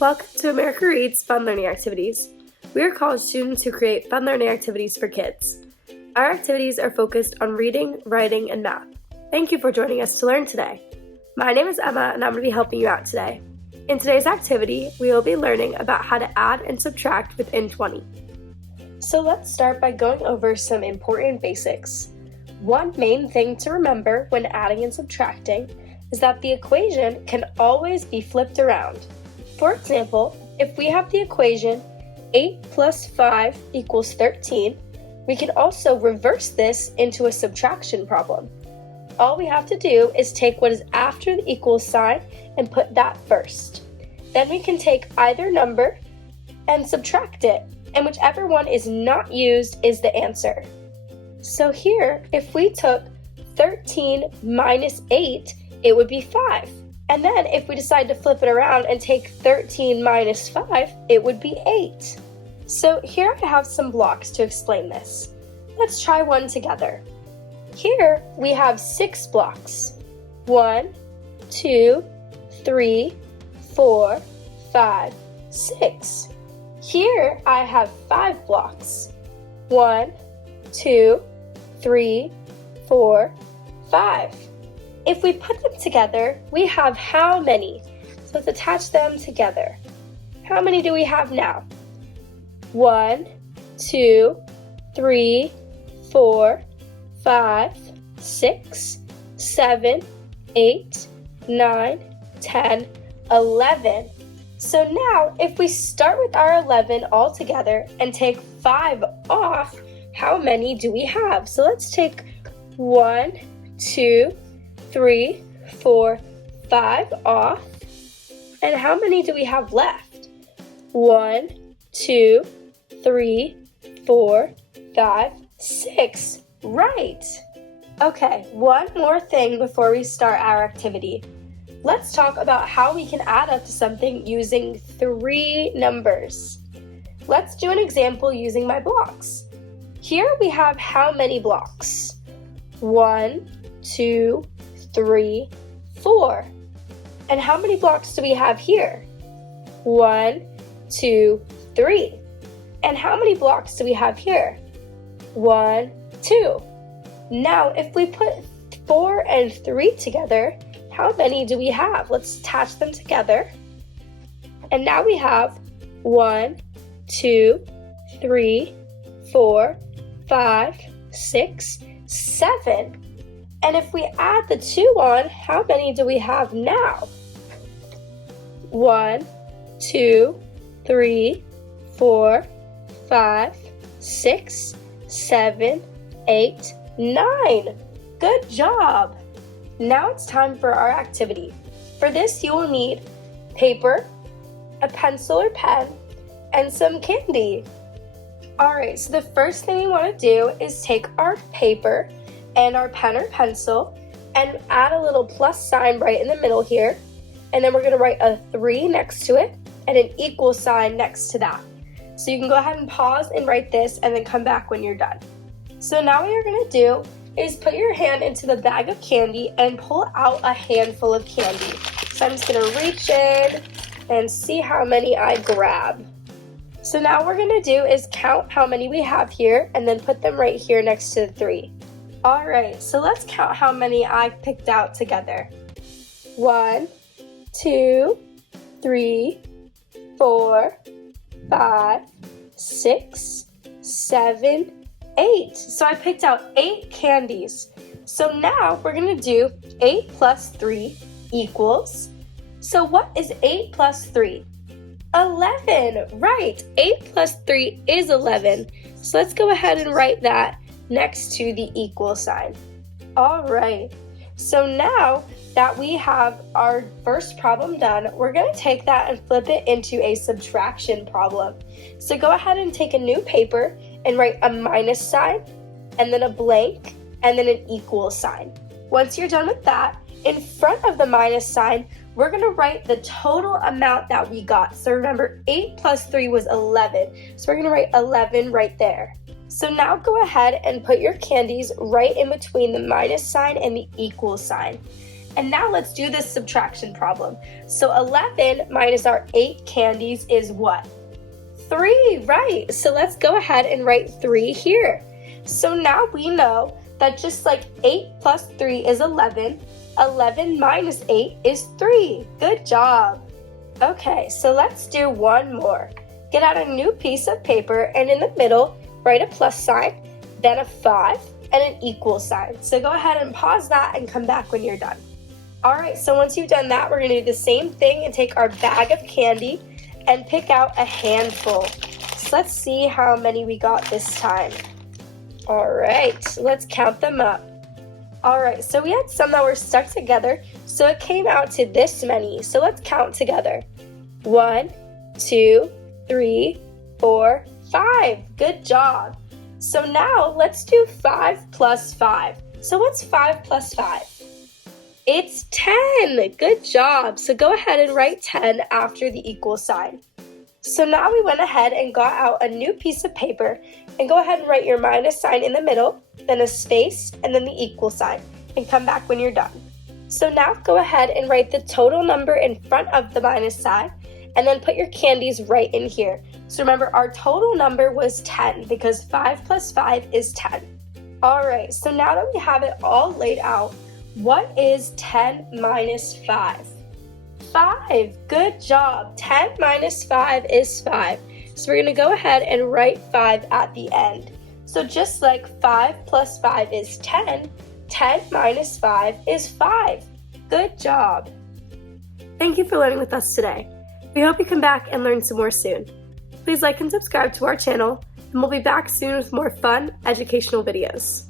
Welcome to America Reads Fun Learning Activities. We are college students who create fun learning activities for kids. Our activities are focused on reading, writing, and math. Thank you for joining us to learn today. My name is Emma, and I'm going to be helping you out today. In today's activity, we will be learning about how to add and subtract within 20. So let's start by going over some important basics. One main thing to remember when adding and subtracting is that the equation can always be flipped around. For example, if we have the equation 8 plus 5 equals 13, we can also reverse this into a subtraction problem. All we have to do is take what is after the equal sign and put that first. Then we can take either number and subtract it, and whichever one is not used is the answer. So here, if we took 13 minus 8, it would be 5. And then if we decide to flip it around and take 13 minus 5, it would be 8. So here I have some blocks to explain this. Let's try one together. Here we have 6 blocks. 1, 2, 3, 4, 5, 6. Here I have 5 blocks. 1, 2, 3, 4, 5. If we put them together, we have how many? So let's attach them together. How many do we have now? 1, 2, 3, 4, 5, 6, 7, 8, 9, 10, 11. So now, if we start with our 11 all together and take 5 off, how many do we have? So let's take 1, 2, 3, 4, 5 off. And how many do we have left? 1, 2, 3, 4, 5, 6. Right. Okay, one more thing before we start our activity. Let's talk about how we can add up to something using 3 numbers. Let's do an example using my blocks. Here we have how many blocks? 1, 2, 3, 4. And how many blocks do we have here? 1, 2, 3. And how many blocks do we have here? 1, 2. Now, if we put 4 and 3 together, how many do we have? Let's attach them together. And now we have 1, 2, 3, 4, 5, 6, 7. And if we add the 2 on, how many do we have now? 1, 2, 3, 4, 5, 6, 7, 8, 9. Good job! Now it's time for our activity. For this, you will need paper, a pencil or pen, and some candy. Alright, so the first thing we want to do is take our paper and our pen or pencil and add a little plus sign right in the middle here. And then we're going to write a 3 next to it and an equal sign next to that. So you can go ahead and pause and write this and then come back when you're done. So now what you're going to do is put your hand into the bag of candy and pull out a handful of candy. So I'm just going to reach in and see how many I grab. So now what we're going to do is count how many we have here and then put them right here next to the 3. Alright, so let's count how many I've picked out together. 1, 2, 3, 4, 5, 6, 7, 8. So I picked out 8 candies. So now we're going to do 8 plus 3 equals. So what is 8 plus 3? 11. Right. 8 plus 3 is 11. So let's go ahead and write that next to the equal sign. All right. So now that we have our first problem done, we're going to take that and flip it into a subtraction problem. So go ahead and take a new paper and write a minus sign, and then a blank, and then an equal sign. Once you're done with that, in front of the minus sign, we're going to write the total amount that we got. So remember, 8 plus 3 was 11. So we're going to write 11 right there. So now go ahead and put your candies right in between the minus sign and the equal sign. And now let's do this subtraction problem. So 11 minus our 8 candies is what? 3, right. So let's go ahead and write 3 here. So now we know that just like 8 plus 3 is 11, 11 minus 8 is 3. Good job. Okay, so let's do one more. Get out a new piece of paper and in the middle, write a plus sign, then a 5, and an equal sign. So go ahead and pause that and come back when you're done. All right, so once you've done that, we're gonna do the same thing and take our bag of candy and pick out a handful. So let's see how many we got this time. All right, let's count them up. All right, so we had some that were stuck together, so it came out to this many. So let's count together. 1, 2, 3, 4, 5. Good job. So now let's do 5 plus 5. So what's 5 plus 5? It's 10. Good job. So go ahead and write 10 after the equal sign. So now we went ahead and got out a new piece of paper and go ahead and write your minus sign in the middle, then a space, and then the equal sign, and come back when you're done. So now go ahead and write the total number in front of the minus sign, and then put your candies right in here. So remember, our total number was 10 because 5 plus 5 is 10. All right, so now that we have it all laid out, what is 10 minus 5? 5. Good job. 10 minus 5 is 5. So we're going to go ahead and write 5 at the end. So just like 5 plus 5 is 10, 10 minus 5 is 5. Good job. Thank you for learning with us today. We hope you come back and learn some more soon. Please like and subscribe to our channel, and we'll be back soon with more fun educational videos.